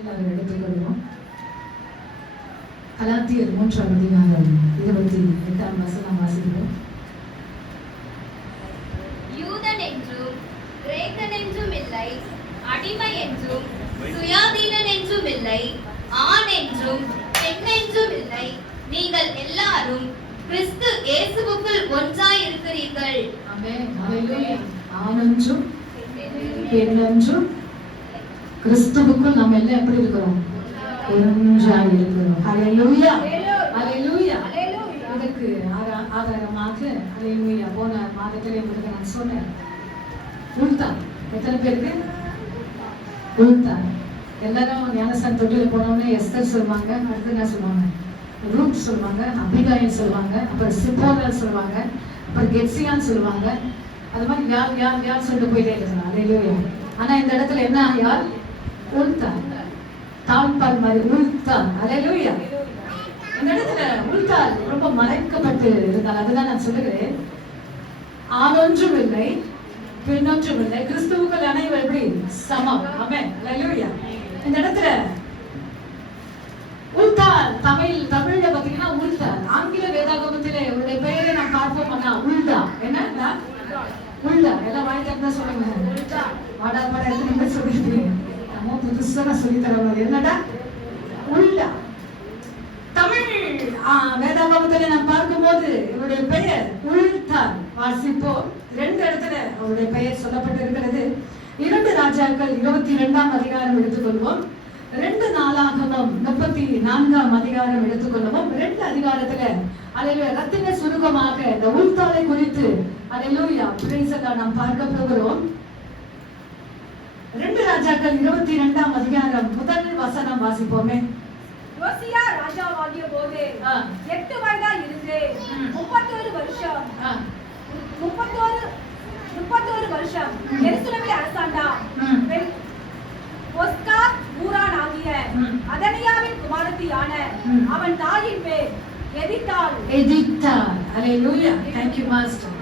எல்லாரும் எடுத்துக்கொள்வோம். கலாத்தியர் 3ஆம் அதிகாரம் 28ஆம் வசனம் வாசிக்கிறோம். யூதன் என்றும் கிரேக்கன் என்றும் இல்லை, அடிமை என்றும் சுயாதீனன் என்றும் இல்லை, ஆண் என்றும் பெண் என்றும் இல்லை, நீங்கள் எல்லாரும் கிறிஸ்து இயேசுவுக்குள் ஒன்றாய் இருக்கிறீர்கள். ஆமென். ஹalleluya. ஆணென்றும் பெண்ணென்றும் கிறிஸ்துவுக்குள் நாம் எல்லாம் எப்படி இருக்கிறோம்? ஒன்றாய் இருக்கிறோம். ஹalleluya. ஹalleluya. இதற்கு ஆதாரமாக ஹalleluya போன மாதத்திலே உங்களுக்கு நான் சொன்னேன். உல்தான் எத்தனை பேருக்கு உல்தா? எல்லாரும் ஞானஸ்தான தொட்டில போனோம்னா எஸ்தர் சொல்லுவாங்க, அடுத்து என்ன சொல்லுவாங்க? ரூத் சொல்லுவாங்க, அபிகாயில் சொல்லுவாங்க, அப்புறம் சிப்போரா சொல்லுவாங்க, அப்புறம் கெட்சியான்னு சொல்லுவாங்க. அது மாதிரி யார் சொல்லிட்டு போயிட்டே இருக்காங்க. ஹalleluya. ஆனா இந்த இடத்துல என்ன யார்? உல்தா. தாழ்பால் மாதிரி உல்தா. ஹalleluya. இந்த இடத்துல உல்தா ரொம்ப மறைக்கப்பட்டு இருந்தால், அதுதான் நான் சொல்லுகிறேன். ஆணொன்றும் இல்லை, பெண்ணொன்றும் இல்லை, கிறிஸ்துவுக்குள் அனைவரும் எப்படி சமம். ஆமென். ஹalleluya. இந்த இடத்துல உல்தால் தமிழ்ல பாத்தீங்கன்னா உல்தால். ஆங்கில வேதாகமத்திலே உடைய பெயரை நாம் பார்ப்போம்னா உல்தா. என்ன? உல்தா. எல்லாம் வாய் திறந்து சொல்லுங்க. உல்தா. வாடா எத்தனை சொல்லிட்டு நம்ம புதுசா சொல்லி தர மாதிரி. என்னடா உல்தா? தமிழ் வேதாகமத்திலே நாம் பார்க்கும்போது இவருடைய பெயர் உல்தால். வாசிப்போம். 2 இடத்துல அவருடைய பெயர் சொல்லப்பட்டிருக்கிறது. 2 ராஜாக்கள் 22ஆம் அதிகாரம் எடுத்துக்கொள்வோம். 2 நாளாகமம் 34ஆம் அதிகாரம் எடுத்துக்கொள்வோம். 2 அதிகாரத்துல ஹalleluya ரத்தின சுருக்கமாக இந்த உல்தாலை குறித்து ஹalleluya praise God நாம் பார்க்க போகிறோம். 2 ராஜாக்கள் 22ஆம் அதிகாரம் முதல் வசனம் வாசிப்போமே. யோசியா ராஜாவாகிய போது 8 வயதா இருந்து 31 வருஷம் எருசலேமில் அரசாண்டான். ஒஸ்கார் ஊரான் ஆகிய அதனியாவின் குமாரத்தியான அவன் தாயின் பேர் எதித்தாள். ஹalleluya. thank you master.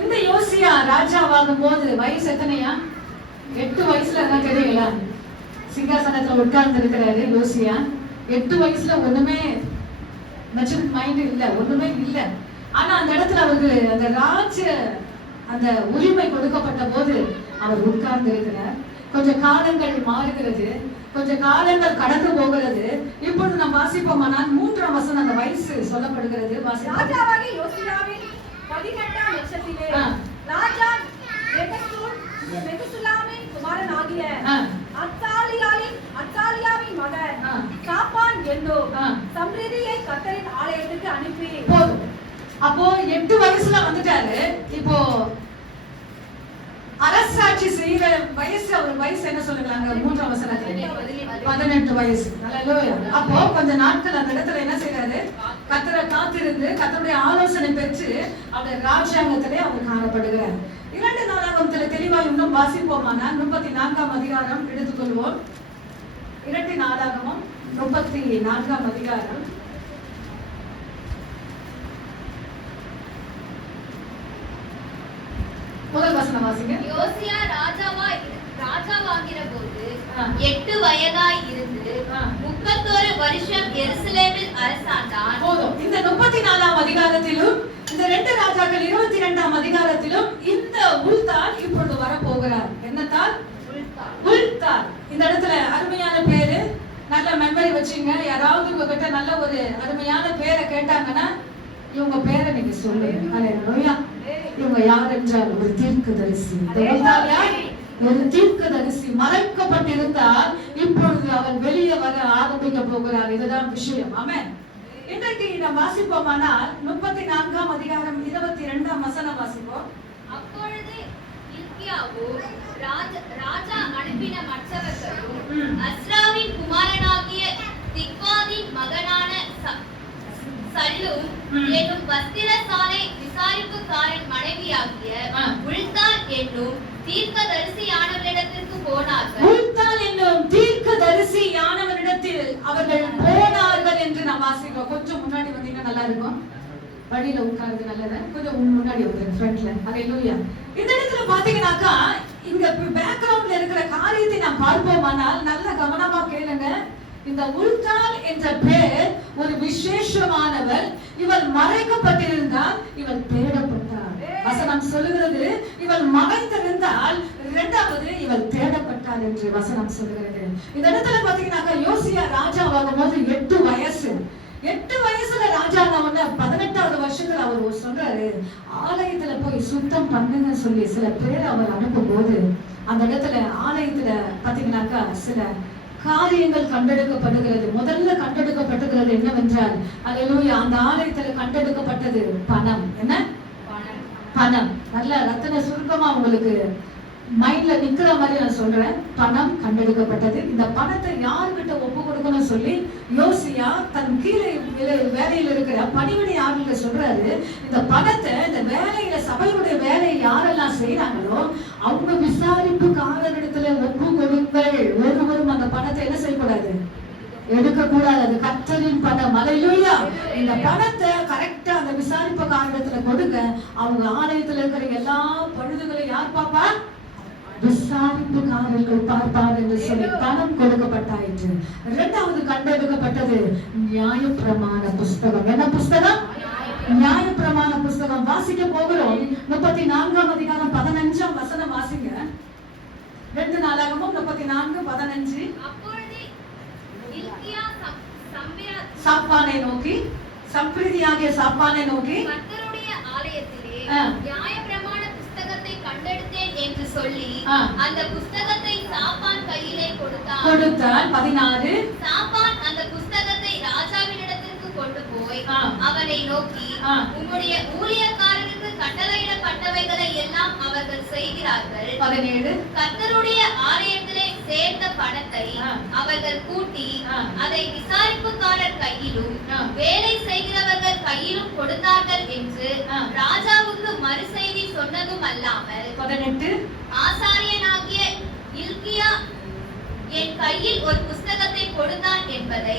இந்த யோசியா ராஜாவாகும் போது வயசு எத்தனையா? 8 வயசுல என்ன தெரியுங்களா? சிங்காசனத்துல உட்கார்ந்து இருக்கிறாரு யோசியா. 8 வயசுல ஒண்ணுமே மெச்சூர் மைண்ட் இல்ல, ஒண்ணுமே இல்ல. ஆனா அந்த இடத்துல அவருக்கு அந்த உரிமை கொடுக்கப்பட்ட போது அவர் உட்கார்ந்து இருக்கிறார். கொஞ்சம் காலங்கள் மாறுகிறது, கொஞ்சம் காலங்கள் கடந்து போகிறது. இப்பொழுது நாம் வாசிப்போமானால் 3ஆம் வசனம் அந்த வயசு சொல்லப்படுகிறது. ராஜாவாகிய யோசியாவின் 18ஆம் வருஷத்திலே ராஜா மெதுசுல்லாமின் குமாரன் ஆகிய அத்தாலியாவின் மகன் சாப்பான் என்னும் சம்ரிதியை கர்த்தரின் ஆலயத்துக்கு அனுப்பி போதும். அப்போ 8 வயசுல வந்துட்டாரு. இப்போ அரசாட்சி செய்யற வயசு, அவர் வயசு என்ன சொல்லுறாங்க? 3ஆம் வசனத்துல 18 வயசு. ஹalleluya. அப்போ கொஞ்ச நாட்கள் அந்த இடத்துல என்ன செய்யறாரு? கர்த்தரை காத்திருந்து கர்த்தருடைய ஆலோசனை பெற்று அவருடைய ராஜாங்கத்திலே அவர் காணப்படுகிறார். 2 நாளாகமத்துல தெளிவா இன்னும் வாசிப்போமானால் 34ஆம் அதிகாரம் எடுத்துக்கொள்வோம். 2 நாளாகமம் 34ஆம் அதிகாரம் முதல் வசனம் வாசிங்க. யோசியா ராஜாவாகிற போது 8 வயதாய் இருந்து 31 வருஷம் எருசலேமில் அரசாண்டான். போதும். இந்த 34ஆம் அதிகாரத்திலும் இந்த 2 ராஜாக்கள் 22ஆம் அதிகாரத்திலும் இந்த உல்தால் இப்பொழுது வர போகிறார். என்னத்தால்? உல்தால். இந்த இடத்துல அருமையான பேரு, நல்ல மெமரி வச்சுங்க. யாராவது உங்ககிட்ட நல்ல ஒரு அருமையான பேரை கேட்டாங்கன்னா இவங்க பேரை நீங்க சொல்லுங்க. ஹalleluya. இவங்க யார் என்றால் ஒரு தீர்க்கதரிசி. ஒரு தீர்க்கதரிசி மறைக்கப்பட்டிருந்தால் இப்பொழுது அவர் வெளியே வர ஆரம்பிக்க போகிறார். இதுதான் விஷயம். ஆமென். இன்றைக்கு நாம் வாசிப்போமானால் 34ஆம் அதிகாரம் 22ஆம் வசனம் வாசிப்போம். அப்பொழுது இல்க்கியாவும் ராஜா அனுப்பின மற்றவர்களும் அஸ்ராவின் குமாரனாகிய திக்வாதின் மகனான சல்லும் என்னும் வஸ்திரசாலை விசாரிப்புக்காரன் மனைவியாகிய உல்தால் என்னும் தீர்க்கதரிசியானவரிடத்திற்கு போனார்கள். உல்தால் என்னும் தீர்க்கதரிசியானவரிடத்தில் அவர்கள் போனார்கள் என்று நாம் வாசிக்கிறோம். கொஞ்சம் முன்னாடி வந்தீங்கன்னா நல்லா இருக்கும். வழியில உட்கார்ந்து நல்லதா, கொஞ்சம் முன்னாடி வந்து ஃப்ரண்ட்ல. ஹalleluya. இந்த இடத்துல பாத்தீங்கன்னாக்கா இங்க பேக்ரவுண்ட்ல இருக்கிற காரியத்தை நாம் பார்ப்போமானால் நல்ல கவனமா கேளுங்க. இந்த உல்கால் என்ற பேர் ஒரு விசேஷமானவர். இவள் மறைக்கப்பட்டிருந்தால் இவள் தேடப்பட்டாள். வசனம் சொல்லுகிறது இவள் மறைந்திருந்தால் இரண்டாவது இவள் தேடப்பட்டாள் என்று வசனம் சொல்லுகிறது. இந்த இடத்துல பாத்தீங்கன்னாக்கா யோசியா ராஜாவாகும் போது 8 வயசு. 8 வயசுல ராஜா உடனே 18வது வருஷத்துல அவர் சொல்றாரு, ஆலயத்துல போய் சுத்தம் பண்ணுங்க சொல்லி சில பேர் அவர் அனுப்பும் போது அந்த இடத்துல ஆலயத்துல பாத்தீங்கன்னாக்கா சில காரியங்கள் கண்டெடுக்கப்படுகிறது. முதல்ல கண்டெடுக்கப்படுகிறது என்னவென்றால், அல்லேலூயா, அந்த ஆலயத்துல கண்டெடுக்கப்பட்டது பணம். என்ன பணம்? நல்ல ரத்தின சுருக்கமா உங்களுக்கு மைண்ட்ல நிக்கிற மாதிரி நான் சொல்றேன். பணம் கண்டெடுக்கப்பட்டது. இந்த பணத்தை யாருக்கிட்ட ஒப்பு கொடுக்கணும் சொல்லி யோசியா தன் கீழே வேலையில் இருக்கிற பணிவிடை ஆளுங்க சொல்றாரு, இந்த பணத்தை இந்த வேலையில சபையுடைய வேலையை யாரெல்லாம் செய்யறாங்களோ அவங்க விசாரிப்புக்காரரிடத்துல ஒப்பு கொடுங்கள். ஒருவரும் அந்த பணத்தை என்ன செய்யக்கூடாது, எடுக்க கூடாது. அது கர்த்தரின் பணம். அல்லேலூயா. இந்த பணத்தை கரெக்டா அந்த விசாரிப்புக்காரரிடத்துல கொடுங்க. அவங்க ஆலயத்துல இருக்கிற எல்லா பழுதுகளையும் யார் பாப்பா? விசாரிப்புக்காரர்கள் பார்ப்பார் என்று சொல்லி பணம் கொடுக்கப்பட்டாயிற்று. இரண்டாவது கண்டெடுக்கப்பட்டது நியாயப்பிரமாண புஸ்தகம். என்ன புஸ்தகம்? நியாயப்பிரமாண புஸ்தகம். வாசிக்க போகிறோம். 34ஆம் அதிகாரம் 15ஆம் வசனம் வாசிங்க. 2 நாளாகமம் 34:15. அப்பொழுது இல்க்கியா சாப்பானை நோக்கி, சம்பிரதியாகிய சாப்பானை நோக்கி, கர்த்தருடைய ஆலயத்திலே நியாயப்பிரமாண புஸ்தகத்தை கண்டெடுத்தேன் என்று சொல்லி அந்த புஸ்தகத்தை சாப்பான் கையிலே கொடுத்தான். 16. சாப்பான் அந்த புஸ்தகத்தை ராஜாவினிடத்திற்கு கொண்டு போய் அவனை நோக்கி, உம்முடைய ஊழியக்காரருக்கு கட்டளையிடப்பட்டவைகளை எல்லாம் அவர்கள் செய்கிறார்கள். 17. கர்த்தருடைய ஆலயத்திலே சேர்ந்த பணத்தை அவர்கள் கூட்டி அதை விசாரிப்புக்காரர் கையிலும் வேலை செய்கிறவர்கள் கையிலும் கொடுத்தார்கள் என்று ராஜாவுக்கு மறுசெய்தி சொன்னதும் அல்லாமல் 18. ஆசாரியனாகிய இல்க்கியா என் கையில் ஒரு புஸ்தகத்தை கொடுத்தான் என்பதை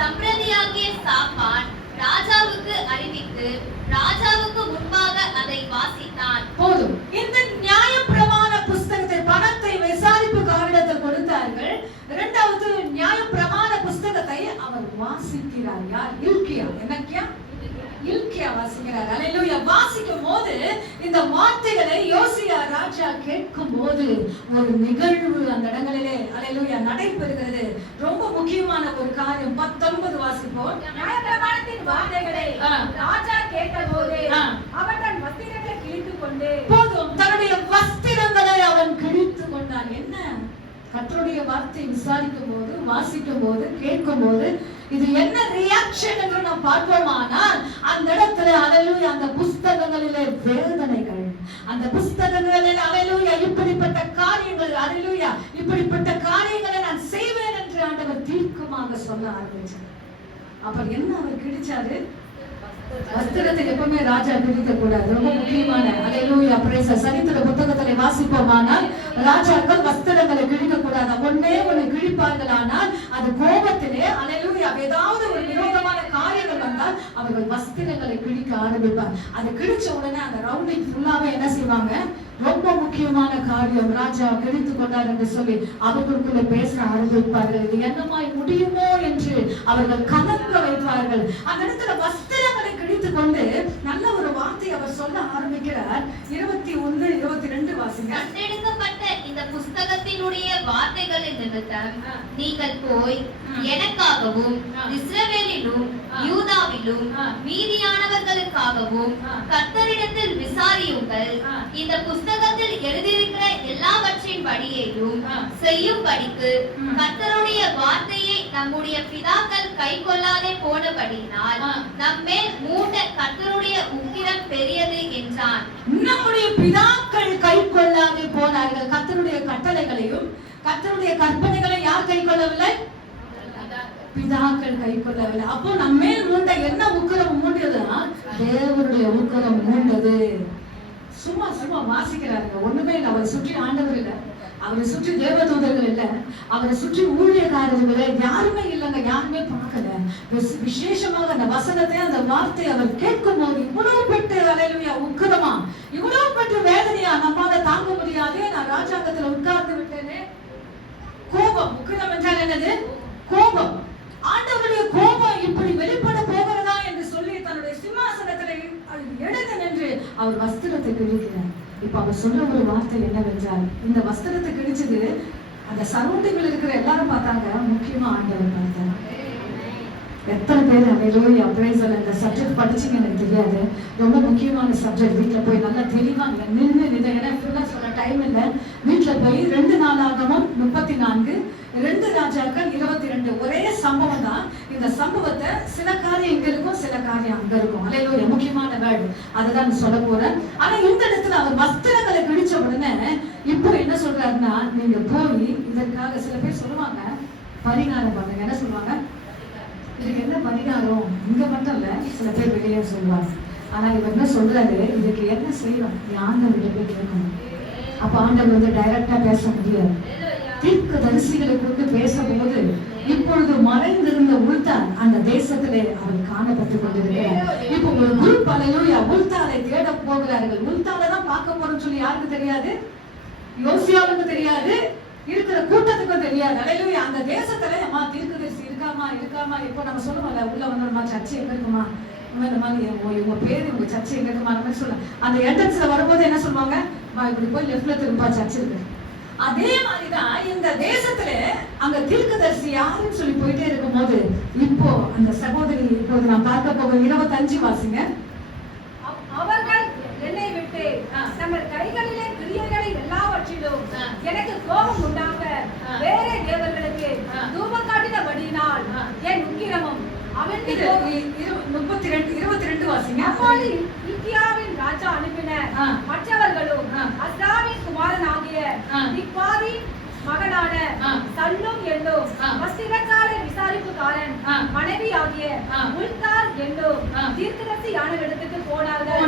சம்பிரதியாகிய சாப்பான் ராஜாவுக்கு அறிவித்து ராஜாவுக்கு முன்பாக அதை வாசித்தான். போதும். இந்த நியாயப்பிரமாண புஸ்தகத்தை பணத்தை விசாரிப்புக்காரரிடத்தில் கொடுத்தார்கள். இரண்டாவது நியாயப்பிரமாண புஸ்தகத்தை அவர் வாசிக்கிறார். யார்? இல்க்கியா. என்னக்கியா? இல்க்கியா வாசிக்கிறார். அல்லேலூயா. வாசிக்கும் போது இந்த வார்த்தைகளை யோசியா ராஜா கேட்கும் போது ஒரு நிகழ்வு அந்த இடங்களிலே அல்லேலூயா நடைபெறுகிறது. ரொம்ப முக்கியமான ஒரு காரியம். 19 வாசிப்போம். நியாயப்பிரமாணத்தின் வார்த்தைகளை ராஜா கேட்டபோது அவன் தன் வஸ்திரங்களை கிழித்துக் கொண்டு, போதும், தன்னுடைய வஸ்திரங்களை அவன் கிழித்துக் கொண்டான். என்ன? கர்த்தருடைய வார்த்தை விசாரிக்கும் போது, வாசிக்கும் போது, கேட்கும் போது இது என்ன ரியாக்ஷன் என்று நாம் பார்ப்போமானால் அந்த இடத்துல அல்லேலூயா அந்த புஸ்தகங்களிலே வேதனைகள், அந்த புஸ்தகங்களில் அல்லேலூயா இப்படிப்பட்ட காரியங்கள், அல்லேலூயா இப்படிப்பட்ட காரியங்களை நான் செய்வேன் என்று ஆண்டவர் தீர்க்கமாக சொல்ல ஆரம்பிச்சார். அப்ப என்ன அவர் கிழிச்சாரு? வஸ்திரத்தை எப்பவுமே ராஜா கிழிக்க கூடாது. ரொம்ப முக்கியமான அல்லேலூயா பிரேச சரித்திர புத்தகத்திலே வாசிப்போமானால் ராஜாக்கள் வஸ்திரங்களை கிழிக்க கூடாது. ஒண்ணே ஒண்ணு கிழிப்பார்கள். ஆனால் அது கோபத்திலே அல்லேலூயா ஏதாவது ஒரு விரோதமான காரியங்கள் வந்தால் அவர்கள் வஸ்திரங்களை கிழிக்க ஆரம்பிப்பார். அது கிழிச்ச உடனே அந்த ரவுண்டிங் ஃபுல்லாவே என்ன செய்வாங்க? ரொம்ப முக்கியமான காரியம் ராஜா கிழித்து கொண்டார் என்று சொல்லி அவர்களுக்குள்ள பேச ஆரம்பிப்பார்கள். இது என்னமாய் முடியுமோ என்று அவர்கள் கலங்க வைப்பார்கள். அந்த இடத்துல வஸ்திரங்களை கிழித்து கொண்டு நல்ல ஒரு வார்த்தை அவர் சொல்ல ஆரம்பிக்கிறார். 21, 22 வாசிங்க. கண்டெடுக்கப்பட்ட இந்த புஸ்தகத்தினுடைய வார்த்தைகளின் நிமித்தம் நீங்கள் போய் எனக்காகவும் இஸ்ரவேலிலும் யூதாவிலும் மீதியானவர்களுக்காகவும் கர்த்தரிடத்தில் விசாரியுங்கள். இந்த புஸ்தகத்தில் எழுதியிருக்கிற எல்லாவற்றின் படியையும் செய்யும்படிக்கு கர்த்தருடைய வார்த்தையை நம்முடைய பிதாக்கள் கை கொள்ளாதே போனபடியினால் நம்மேல் மூண்ட கர்த்தருடைய உக்கிரம் பெரியது என்றான். நம்முடைய பிதாக்கள் கை கொள்ளாதே போனார்கள். கர்த்தருடைய கட்டளைகளையும் கர்த்தருடைய கற்பனைகளை யார் கை கொள்ளவில்லை? பிதாக்கள் கை கொள்ளவில்லை. அப்போ நம்மேல் மூண்ட என்ன உக்கிரம் மூண்டதுன்னா தேவனுடைய உக்கிரம் மூண்டது. சும்மா சும்மா வாசிக்கிறாருங்க. ஒண்ணுமே இல்லை. அவர் சுற்றி ஆண்டவர் இல்லை. அவரை சுற்றி தேவதூதர்கள் இல்ல, அவரை சுற்றி ஊழியக்காரர்களே யாருமே இல்லைங்க, யாருமே பார்க்கல. விசேஷமாக அந்த வசனத்தை, அந்த வார்த்தை அவர் கேட்கும் போது இவ்வளவு பெற்று அல்லேலூயா உக்கிரமா, இவ்வளவு பெற்று வேதனையா, நம்மால தாங்க முடியாதே, நான் ராஜாங்கத்துல உட்கார்ந்து விட்டேனே. கோபம், உக்கிரம் என்றால் என்னது? கோபம். ஆண்டவருடைய கோபம் இப்படி வெளிப்பட போகிறதா என்று சொல்லி தன்னுடைய சிம்மாசனத்திலே எழுந்து நின்று அவர் வஸ்திரத்தை கிழிக்கிறார். இப்ப அவர் சொன்ன ஒரு வார்த்தை என்னவென்றால், இந்த வஸ்திரத்தை கிழிச்சது அந்த சரௌண்டிங்கில் இருக்கிற எல்லாரும் பார்த்தாங்க, முக்கியமா ஆண்டவர் பார்த்தார். எத்தனை பேர் அல்லேலூயா பிரேசல் இந்த சப்ஜெக்ட் படிச்சீங்க எனக்கு தெரியாது. ரொம்ப முக்கியமான சப்ஜெக்ட். வீட்டுல போய் நல்லா தெளிவா நின்று இதை ஃபுல்லா சொல்ல டைம் இல்லை. வீட்டுல போய் 2 நாளாகமம் 34, 2 ராஜாக்கள் 22 ஒரே சம்பவம் தான். இந்த சம்பவத்தை சில காரியம் இங்க இருக்கும், சில காரியம் அங்க இருக்கும். அல்லேலூயா முக்கியமான வேர்டு, அதுதான் சொல்ல போறேன். ஆனா இந்த இடத்துல அவர் வஸ்திரங்களை கிழிச்ச உடனே இப்போ என்ன சொல்றாருன்னா, நீங்க போய் இதற்காக சில பேர் சொல்லுவாங்க பரிகாரம் பண்ணுங்க. என்ன சொல்லுவாங்க? இதுக்கு என்ன பரிகாரம்? இங்க மட்டும் இல்ல, சில பேர் வெளியே சொல்லுவாங்க. ஆனா இவர் என்ன சொல்றாரு, இதுக்கு என்ன செய்யணும்? ஆண்டவர்கிட்ட போய் கேட்கணும். அப்ப ஆண்டவர் டைரக்டா பேச முடியாது. தீர்க்க தரிசிகளை கொண்டு பேசும்போது இப்பொழுது மறைந்திருந்த உல்தான் அந்த தேசத்திலே அவர் காணப்பட்டு கொண்டிருக்கிறார். இப்ப ஒரு குரூப் அல்லேலூயா உல்தானை தேட போகிறார்கள். உல்தானை தான் பார்க்க போறோம்னு சொல்லி யாருக்கு தெரியாது? யோசியாவுக்கு தெரியாது, இருக்கிற கூட்டத்துக்கும் தெரியாது. அல்லேலூயா அந்த தேசத்துல அம்மா தீர்க்கதரிசி இருக்காமா இப்போ நம்ம சொல்லுவோம்ல, உள்ள வந்தோம்மா சர்ச்சை எங்க இருக்குமா, இந்த மாதிரி உங்க பேரு உங்க சர்ச்சை எங்க இருக்குமா அந்த மாதிரி சொல்லுவாங்க. அந்த என்ட்ரன்ஸ்ல வரும்போது என்ன சொல்லுவாங்க, இப்படி போய் லெஃப்ட்ல திரும்பா சர்ச்சை இருக்கு. அதே மாதிரிதான் இந்த தேசத்துல அங்க தீர்க்கதரிசி யாருன்னு சொல்லி போயிட்டே இருக்கும் போது இப்போ அந்த சகோதரி, இப்போது நான் பார்க்க போக 25 வாசிங்க. அவர்கள் என்னை விட்டு நம்ம கைகளிலே கிரியைகளை எல்லாவற்றிலும் எனக்கு கோபம் உண்டாக வேறே தேவர்களுக்கு தூபம் காட்டினபடியினால் என் உக்கிரமும் அவன் 22 வாசிங்க. அப்போது இந்தியாவின் ராஜா அனுப்பின மற்றவர்களும் அஸ்ராவின் குமாரனாகிய திக்வாதி மகனான சல்லும் என்னும் வஸ்திரக்கார விசாரிப்புக்காரன் மனைவியாகிய உல்தார் என்னும் தீர்க்கதரிசியான இடத்துக்கு போனார்கள்.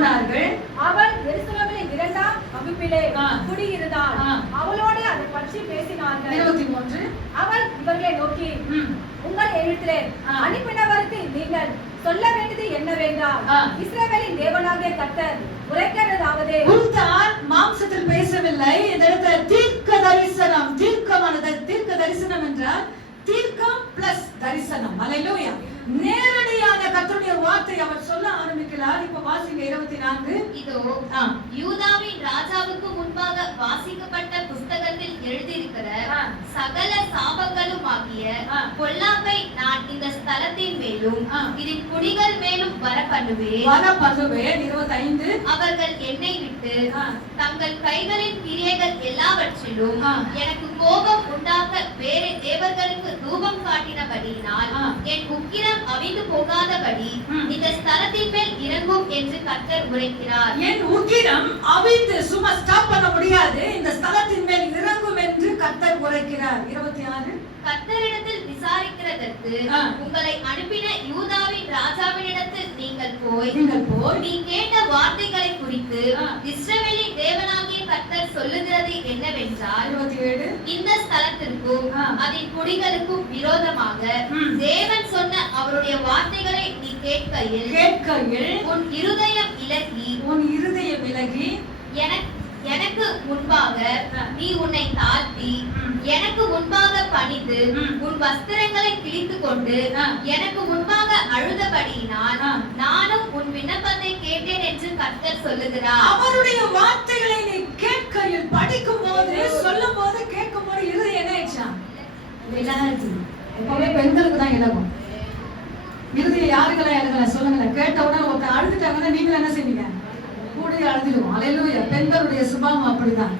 அவள் எருசலேமிலே 2ஆம் வகுப்பிலே குடியிருந்தாள். அவளோடு அதை பற்றி பேசினார்கள். 23 அவள் இவர்களை நோக்கி, உங்கள் இடத்திலே அனுப்பினவருக்கு நீங்கள் சொல்ல வேண்டியது என்னவென்றால், இஸ்ரவேலின் தேவனாகிய கர்த்தர் உரைக்கிறதாவது, உல்தான் மாம்சத்தில் பேசவில்லை. இந்த இடத்துல தீர்க்க தரிசனம், தீர்க்கமானது. தீர்க்க தரிசனம் என்றால் தீர்க்கம் பிளஸ் தரிசனம். அல்லேலூயா நேரடியான கர்த்தருடைய வார்த்தை அவர் சொல்ல ஆரம்பிக்கிறார். இப்ப வாசிங்க 24. இதோ யூதாவின் ராஜாவுக்கு முன்பாக வாசிக்கப்பட்ட புஸ்தகத்தில் எழுதியிருக்கிற சகல சாபங்களும் ஆகிய பொல்லாப்பை நான் இந்த ஸ்தலத்தின் மேலும் இதன் குடிகள் மேலும் வர பண்ணுவேன். 25 அவர்கள் என்னை விட்டு தங்கள் கைகளின் கிரியைகள் எல்லாவற்றிலும் எனக்கு கோபம் உண்டாக்க வேறு தேவர்களுக்கு தூபம் காட்டினபடியினால் என் உக்கிரம் அவிந்து போகாதபடி இந்த ஸ்தலத்தின் மேல் இறங்கும் என்று கர்த்தர் உரைக்கிறார். என் உக்கிரம் அவிந்து சும்மா ஸ்டாப் பண்ண முடியாது, இந்த ஸ்தலத்தின் மேல் இறங்கும் என்று கர்த்தர் உரைக்கிறார். 26 கர்த்தரிடத்தில் விசாரிக்கிறதற்கு உங்களை அனுப்பின யூதாவின் ராஜாவினிடத்தில் நீங்கள் போய் நீ கேட்ட வார்த்தைகளை குறித்து இஸ்ரவேலின் தேவனாகிய கர்த்தர் சொல்லுகிறது என்னவென்றால், 27 இந்த ஸ்தலத்திற்கும் அதன் குடிகளுக்கும் விரோதமாக தேவன் சொன்ன அவருடைய வார்த்தைகளை நீ கேட்கையில் உன் இருதயம் இலகி எனக்கு முன்பாக நீ உன்னை தாழ்த்தி எனக்கு முன்பாக பணிந்து உன் வஸ்திரங்களை கிழித்துக் கொண்டு எனக்கு முன்பாக அழுதபடியினால் நானும் உன் விண்ணப்பத்தை கேட்டேன் என்று கர்த்தர் சொல்லுகிறார். அவருடைய வார்த்தைகளை நீ கேட்கையில், படிக்கும் போது, சொல்லும் போது, கேட்கும் போது இருதயம் என்ன ஆயிடுச்சா? எப்பவுமே பெண்களுக்கு தான் இலகும். இருதயம் யாருக்கெல்லாம் இலகல சொல்லுங்களேன். கேட்ட உடனே ஒருத்தர் அழுதுட்டாங்கன்னா நீங்களும் என்ன செய்வீங்க? கூடிய அழுதுடுவோம். அல்லேலூயா பெண்களுடைய சுபாவம் அப்படிதான்.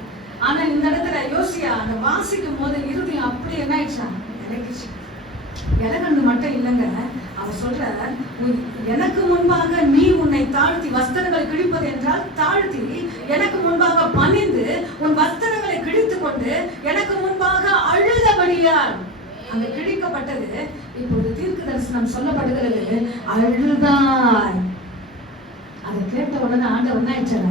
ஆனா இந்த இடத்துல யோசியா அந்த வாசிக்கும் போது இருதயம் அப்படி என்ன ஆயிடுச்சா? இலகண்டு மட்டும் இல்லைங்க. அவர் சொல்ற, எனக்கு முன்பாக நீ உன்னை தாழ்த்தி வஸ்திரங்களை கிழிப்பது என்றால் தாழ்த்தி எனக்கு முன்பாக பணிந்து உன் வஸ்திரங்களை கிழித்து கொண்டு எனக்கு முன்பாக அழுதபடியால் அந்த கிழிக்கப்பட்டது. இப்போது தீர்க்க தரிசனம் சொல்லப்படுகிறது, அழுதாய். அதை கேட்ட உடனே ஆண்டவர் என்ன ஆயிடுச்சாரு?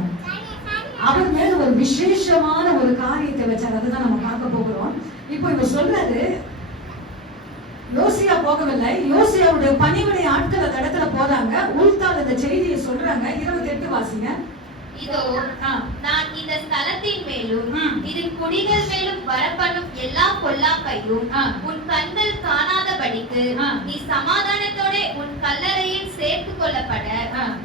அவர் மேல ஒரு விசேஷமான ஒரு காரியத்தை வச்சார். அதுதான் நம்ம பார்க்க போகிறோம். இப்போ இவர் சொல்றாரு, யோசியா போகவில்லை, யோசியாவுடைய பணிவிடை ஆட்கள் அந்த இடத்துல போறாங்க. உள்தால் இந்த செய்தியை சொல்றாங்க. 28 வாசிங்க. இதோ நான் இந்த ஸ்தலத்தின் மேலும் இதன் குடிகள் மேலும் வரப்பண்ணும் எல்லா பொல்லாப்பையும் உன் கண்கள் காணாதபடிக்கு நீ சமாதானத்தோட உன் கல்லறையில் சேர்த்து கொள்ளப்பட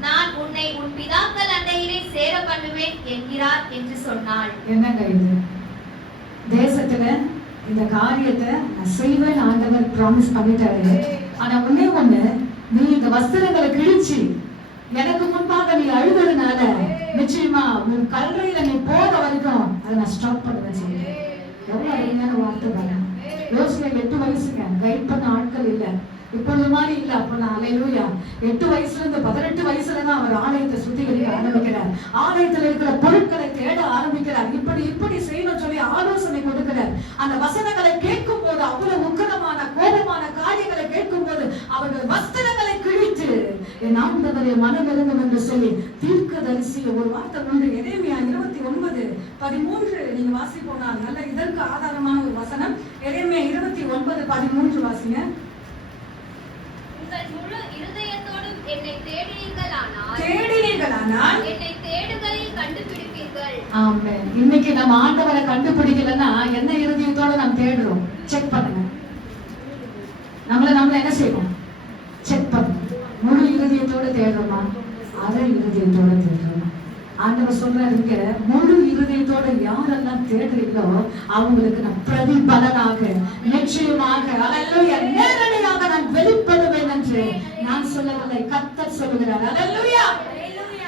நான் உன்னை உன் பிதாக்கள் அண்டையிலே சேர பண்ணுவேன் என்கிறார் என்று சொன்னாள். என்னங்க இது? தேசத்துல இந்த காரியத்தை நான் செய்வேன் ஆண்டவர் ப்ராமிஸ் பண்ணிட்டாரு. ஆனா ஒண்ணே ஒண்ணு, நீ இந்த வஸ்திரங்களை கிழிச்சு எனக்கு முன்பாக நீ அழுதுனால நிச்சயமா உன் கல்லறையில நீ போற வரைக்கும் அதை நான் ஸ்டாப் பண்ணுவேன் சொல்லி. எவ்வளவு அருமையான வார்த்தை பாருங்க. யோசிக்க 8 வயசுங்க, கைட் பண்ண ஆட்கள் இல்ல, இப்பொழுது மாதிரி இல்ல. அப்ப நான் அல்லேலூயா 8 வயசுல இருந்து 18 வயசுலதான் அவர் ஆலயத்தை சுத்திகரிக்க ஆரம்பிக்கிறார். ஆலயத்துல இருக்கிற பொருட்களை தேட ஆரம்பிக்கிறார். இப்படி செய்யணும் சொல்லி ஆலோசனை கொடுக்கிறார். அந்த வசனங்களை கேட்கும் போது, அவ்வளவு உக்கிரமான கோபமான காரியங்களை கேட்கும் போது அவர்கள் வஸ்திரங்களை கிழித்து என் ஆண்டவரே மனம் இருந்தும் என்று சொல்லி தீர்க்கதரிசி ஒரு வார்த்தை உண்டு. எரேமியா 29:13 நீங்க வாசி போனால் நல்ல இதற்கு ஆதாரமான ஒரு வசனம். எரேமியா 29:13 வாசிங்க. உங்கள் முழு இருதயத்தோடும் என்னை தேடினீர்களானால் என்னை தேடுகளில் கண்டுபிடிப்பீர்கள். ஆமென். இன்னைக்கு நம்ம ஆண்டவரை கண்டுபிடிக்கலன்னா என்ன இருதயத்தோட நாம் தேடுறோம்? செக் பண்ணுங்க. நம்மள என்ன செய்வோம்? செக் பண்ணுங்க. முழு இருதயத்தோட தேடுறோமா, அரை இருதயத்தோட தேடுறோமா? ஆண்டவர் சொல்றாருங்க, முழு இருதயத்தோட யாரெல்லாம் தேடுறீங்களோ அவங்களுக்கு நான் பிரதிபலனாக நிச்சயமாக அல்லேலூயா நேரடியாக நான் வெளிப்படுவேன் என்று நான் சொல்லவில்லை, கர்த்தர் சொல்லுகிறார். அல்லேலூயா.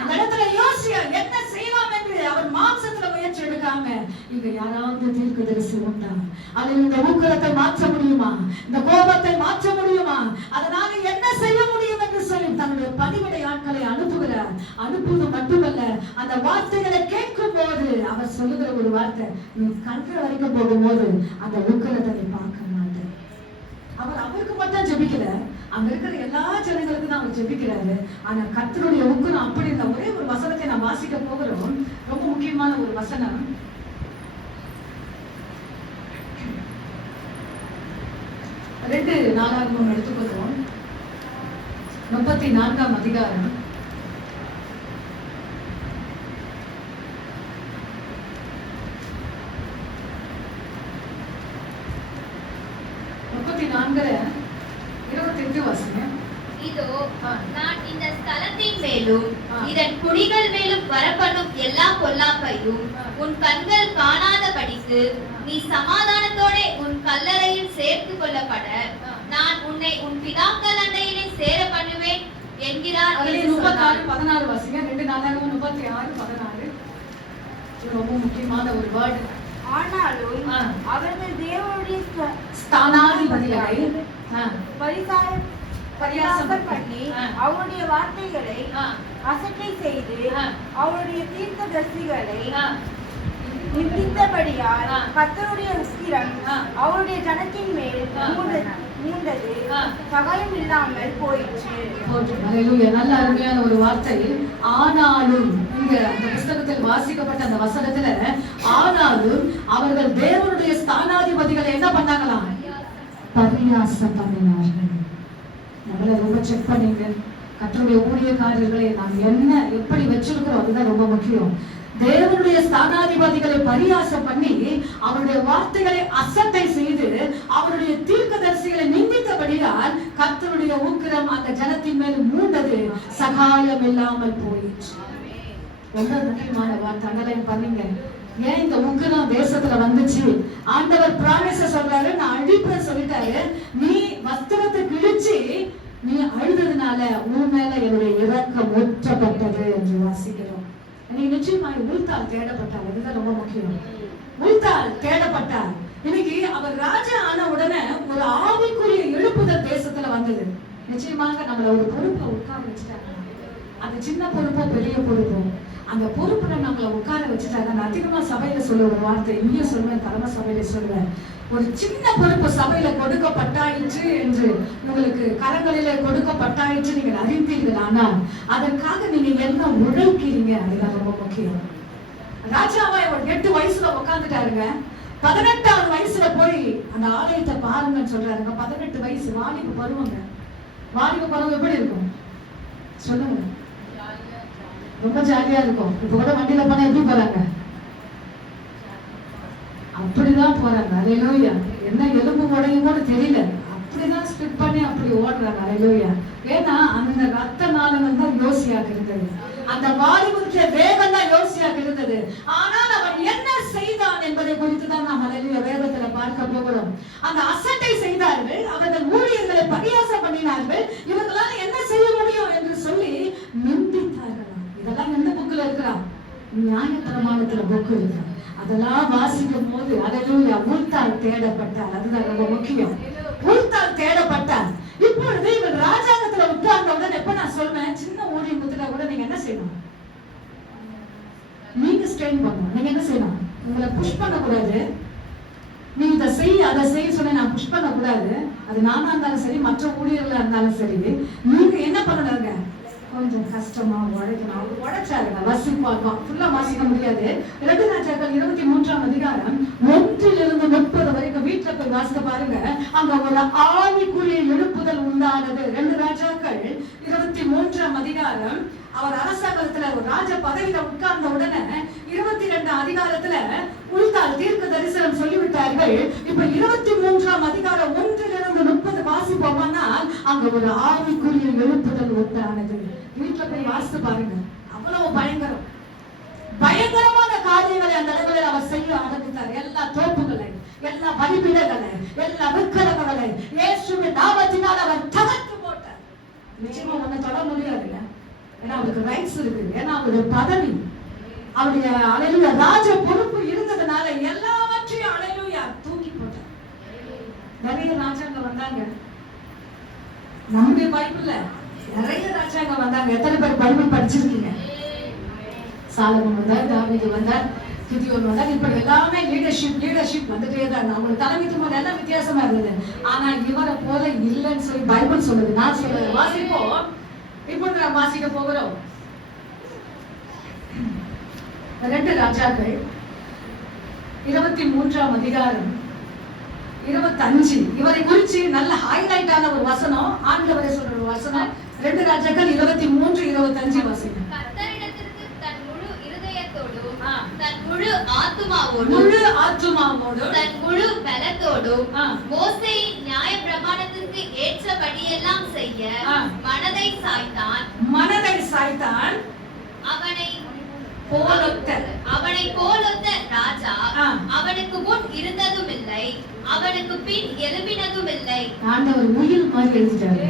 அந்த இடத்துல யோசியா என்ன செய்யலாம் என்று அவர் மாம்சத்துல முயற்சி எடுக்காம, இங்க யாராவது தீர்க்கதரிசி உண்டா? அதில் இந்த உக்கிரத்தை மாற்ற முடியுமா? இந்த கோபத்தை மாற்ற முடியுமா? அதனால என்ன செய்ய முடியும் என்று சொல்லி தன்னுடைய பணிவிடை ஆட்களை அனுப்புகிறார். அனுப்புவது மட்டுமல்ல, அந்த வார்த்தைகளை கேட்கும் போது அவர் சொல்லுகிற ஒரு வார்த்தை, நீ கல்ற வரைக்கும் போகும்போது அந்த உக்கிரத்தை நீ பார்க்க மாட்டேன். அவர் அவருக்கு மட்டும் ஜெபிக்கல, அங்க இருக்கிற எல்லா ஜனங்களுக்கு தான் அவர் ஜெபிக்கிறாரு. ஆனா கர்த்தருடைய உக்கிரம் அப்படி இருந்த ஒரே ஒரு வசனத்தை நான் வாசிக்க போகிறோம். ரொம்ப முக்கியமான ஒரு வசனம். 2:4 எடுத்துக்கொள்வோம். 34ஆம் அதிகாரம். இதோ நான் இந்த ஸ்தலத்தின் மேலும் இதன் குடிகள் மேலும் வரப்பண்ணும் எல்லா பொல்லாப்பையும் உன் கண்கள் காணாதபடிக்கு நீ சமாதானத்தோட உன் கல்லறையில் சேர்த்து கொள்ளப்பட நான் உன்னை உன் பிதாக்கள் அண்டையிலே சேர பண்ணுவேன் என்கிறார். 34:16 வாசிங்க. 2:4-36:16 ரொம்ப முக்கியமான ஒரு வேர்டு. ஆனாலும் அவர்கள் தேவனுடைய ஸ்தானாதிபதிகளை பரியாசம் பண்ணி அவருடைய வார்த்தைகளை அசட்டை செய்து அவருடைய தீர்க்கதரிசிகளை நிந்தித்தபடியால் கர்த்தருடைய உக்கிரம் அவருடைய ஜனத்தின் மேல் மூண்டது, சகாயம் இல்லாமல் போயிற்று. நல்ல அருமையான ஒரு வார்த்தை. ஆனாலும் இங்க அந்த புஸ்தகத்தில் வாசிக்கப்பட்ட அந்த வசனத்துல, ஆனாலும் அவர்கள் தேவனுடைய ஸ்தானாதிபதிகளை என்ன பண்ணாங்களாம்? பரியாசம் பண்ணினார்கள். நம்மள ரொம்ப செக் பண்ணீங்க. கர்த்தருடைய ஊழியக்காரர்களை நாம் என்ன எப்படி வச்சிருக்கிறோம் அதுதான் ரொம்ப முக்கியம். தேவனுடைய ஸ்தானாதிபதிகளை பரியாசம் பண்ணி அவருடைய வார்த்தைகளை அசட்டை செய்து அவருடைய தீர்க்கதரிசிகளை நிந்தித்தபடியால் கர்த்தருடைய உக்கிரம் அந்த ஜனத்தின் மேல் மூண்டது, சகாயம் இல்லாமல் போயிற்று. ரொம்ப முக்கியமான வார்த்தை, அண்டர்லைன் பண்ணீங்க. ஏன் இந்த உக்கிரம் தேசத்துல வந்துச்சு? ஆண்டவர் பிராமிஸ சொல்றாரு, நான் அழிப்பேன் சொல்லிட்டாரு. நீ வஸ்திரத்தை கிழிச்சு நீ அழுததுனால உன் மேல என்னுடைய இரக்கம் ஊற்றப்பட்டது என்று வாசிக்கிறோம். இன்னைக்கு நிச்சயமாய் உள்தால் தேடப்பட்டார். இதுதான் ரொம்ப முக்கியம். உள்தால் தேடப்பட்டார். இன்னைக்கு அவர் ராஜா ஆன உடனே ஒரு ஆவிக்குரிய எழுப்புதல் தேசத்துல வந்தது. நிச்சயமாக நம்மள ஒரு பொறுப்பை உட்கார வச்சுட்டாங்க. அந்த சின்ன பொறுப்போ பெரிய பொறுப்போ அந்த பொறுப்புல நம்மளை உட்கார வச்சுட்டாங்க. நான் அதிகமா சபையில சொல்ல ஒரு வார்த்தை, இங்கேயும் சொல்லுவேன், தலைமை சபையில சொல்லுவேன். ஒரு சின்ன பொறுப்பு சபையில கொடுக்கப்பட்டாயிற்று என்று உங்களுக்கு கரங்களில கொடுக்கப்பட்டாயிற்று நீங்கள் அறிந்தீர்கள். ஆனால் அதற்காக நீங்க என்ன உழைக்கிறீங்க அதுதான் ரொம்ப முக்கியம். ராஜாவா ஒரு 8 வயசுல உட்காந்துட்டாருங்க. 18வது வயசுல போய் அந்த ஆலயத்தை பாருங்கன்னு சொல்றாருங்க. 18 வயசு வாலிப பருவங்க. வாலிப பருவம் எப்படி இருக்கும் சொல்லுங்க? ரொம்ப ஜாலியா இருக்கும். இப்ப கூட வண்டியில போனா எப்படி போறாங்க? அப்படிதான் போறாங்க. அல்லேலூயா. என்ன எலும்பு உடையும் கூட தெரியல, அப்படிதான் ஸ்பிட் பண்ணி அப்படி ஓடுறாங்க. அல்லேலூயா. ஏன்னா அந்த ரத்த நாளங்கள் தான் யோசியாக இருந்தது. அந்த வாலிபுடைய வேகம் தான் யோசியாக இருந்தது. ஆனால் அவன் என்ன செய்தான் என்பதை குறித்து தான் நாம் அல்லேலூயா வேதத்துல பார்க்க போகிறோம். அந்த அசட்டை செய்தார்கள், அவர்கள் ஊழியர்களை பரியாசம் பண்ணினார்கள். இவர்களால என்ன செய்ய முடியும் என்று சொல்லி நிந்தித்தார்கள். இதெல்லாம் எந்த புக்ல இருக்கிறா? நியாயப்பிரமாணத்துல புக்கு இருக்கு. அதெல்லாம் வாசிக்கும் போது அல்லேலூயா உள்தால் தேடப்பட்டார். அதுதான் ரொம்ப முக்கியம். உள்தால் தேடப்பட்டார். இப்பொழுது இவன் ராஜாங்கத்துல உட்கார்ந்த உடனே எப்ப நான் சொல்றேன், சின்ன ஊழியம் கொடுத்துட்டா கூட நீங்க என்ன செய்யணும்? நீங்க ஸ்ட்ரெயின் பண்ணணும். நீங்க என்ன செய்யணும்? உங்களை புஷ் பண்ண கூடாது. நீ இதை செய் அதை செய்ய சொன்ன நான் புஷ் பண்ண கூடாது. அது நானா இருந்தாலும் சரி, மற்ற ஊழியர்களா இருந்தாலும் சரி, நீங்க என்ன பண்ணணுங்க? கொஞ்சம் கஷ்டமா உழைக்கணும். அவர் உழைச்சாருங்க. வாசிப்பாங்க ஃபுல்லா வாசிக்க முடியாது. 2 ராஜாக்கள் 23ஆம் அதிகாரம் 1 to 30 வரைக்கும் வீட்டுல போய் வாசிக்க பாருங்க. அங்க ஒரு ஆவிக்குரிய எழுப்புதல் உண்டானது. 2 ராஜாக்கள் 23ஆம் அதிகாரம். அவர் அரசாங்கத்துல ஒரு ராஜ பதவியில உட்கார்ந்த உடனே 22 அதிகாரத்துல உள்தால் தீர்க்க தரிசனம் சொல்லிவிட்டார்கள். இப்ப 23ஆம் அதிகாரம் 1 to 30 வாசிப்போமானால் அங்க ஒரு ஆவிக்குரிய எழுப்புதல் உண்டானது. வீட்டுல போய் வாசித்து பாருங்க. அவ்வளவு பயங்கரம், பயங்கரமான காரியங்களை அந்த இடங்களில் அவர் செய்ய ஆரம்பித்தார். எல்லா தோப்புகளை, எல்லா பலிபீடங்களை, எல்லா விக்கிரகங்களை இயேசுவின் நாமத்தினால் அவர் தகர்த்து போட்டார். நிச்சயமா ஒன்ன தொட முடியாதுங்க. ஏன்னா அவருக்கு ரைட்ஸ் இருக்கு. ஏன்னா அவருடைய பதவி, அவருடைய அல்லேலூயா ராஜ பொறுப்பு இருந்ததுனால எல்லாவற்றையும் அல்லேலூயா தூக்கி போட்டார். நிறைய ராஜாங்க வந்தாங்க நம்முடைய பைபிள்ல. நிறைய ராஜாங்க வந்தாங்க. எத்தனை பேர் பைபிள் படிச்சிருக்கீங்க? சாலமோன் வந்தார், தாவீது வந்தார், கிதியோன் வந்தார். இப்ப எல்லாமே லீடர்ஷிப் வந்துட்டே தான். அவங்களுக்கு தலைமைத்துவம் எல்லாம் வித்தியாசமா இருந்தது. ஆனா இவரை போல இல்லைன்னு சொல்லி பைபிள் சொல்லுது. நான் சொல்றேன் வாசிப்போம். இப்போ நாம் வாசிக்க போகிறோம் 2 ராஜாக்கள் 23ஆம் அதிகாரம் 25. இவரை குறிச்சு நல்ல ஹைலைட் ஆன ஒரு வசனம், ஆண்டவரே சொல்ற ஒரு வசனம். 2 ராஜாக்கள் 23:25 வாசிங்க. கர்த்தரிடத்திற்கு தன் முழு இருதயத்தோடும் தன் முழு ஆத்துமாவோடும் தன் முழு பலத்தோடும் மோசேயின் நியாயப்பிரமாணத்திற்கு ஏற்றபடியெல்லாம் செய்ய மனதை சாய்த்தான். அவனை போலொத்த ராஜா அவனுக்கு முன் இருந்ததும் இல்லை, அவனுக்கு பின் எழுப்பினதும் இல்லை. ஆண்டவர் உயில் மாதிரி எழுதிட்டாரு.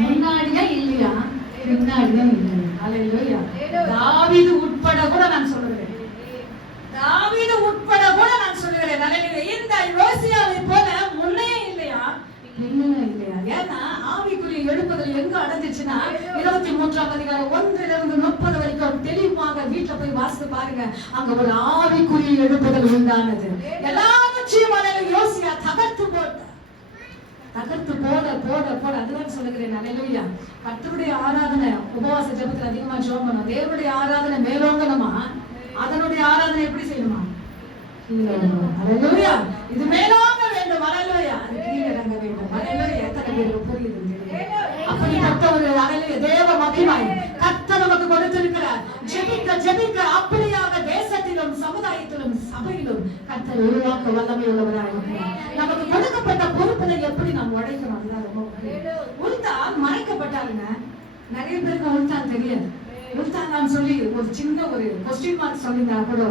முன்னாடியா இல்லையா? பின்னாடியா இல்லையா? அல்லேலூயா. தாவீது உட்பட கூட நான் சொல்றேன். அல்லேலூயா. இந்த யோசியாவை போல முன்னையே இல்லையா? இல்லையா? ஏன்னா ஆவிக்குரிய எழுப்புதல் எங்க அடைஞ்சிச்சுன்னா 23ஆம் அதிகாரம் 1 to 30 வரைக்கும் தெளிவாக வீட்டுல போய் வாசித்து பாருங்க. அங்க ஒரு ஆவிக்குரிய எழுப்புதல் உண்டானது. எல்லாவற்றையும் யோசியா தகர்த்து போட அதுதான் சொல்லுகிறேன். அல்லேலூயா. கர்த்தருடைய ஆராதனை உபவாச ஜெபத்துல அதிகமா ஜெபம் பண்ணணும். தேவனுடைய ஆராதனை மேலோங்கணுமா? அதனுடைய ஆராதனை எப்படி செய்யணுமா? அல்லேலூயா. இது மேலோங்க வேண்டும். அல்லேலூயா. அது கீழே இறங்க வேண்டும். அல்லேலூயா. எத்தனை பேருக்கு புரியுது? அப்படிப்பட்ட ஒரு அல்லேலூயா தேவ மகிமை கர்த்தர் நமக்கு கொடுத்திருக்கிறார். ஜெபிக்க அப்படியாக தேசத்திலும் சமுதாயத்திலும் சபையிலும் கர்த்தர் உருவாக்க வல்லமை உள்ளவராக இருக்கிறார். நமக்கு கொடுக்கப்பட்ட பொறுப்புகளை எப்படி நாம் உடைக்கணும், அதுதான் ரொம்ப முக்கியம். உள்தால் மறைக்கப்பட்டாருங்க. நிறைய பேருக்கு உள்தால் தெரியாது. உள்தால் நான் சொல்லி ஒரு சின்ன ஒரு கொஸ்டின் மார்க் சொல்லியிருந்தா கூட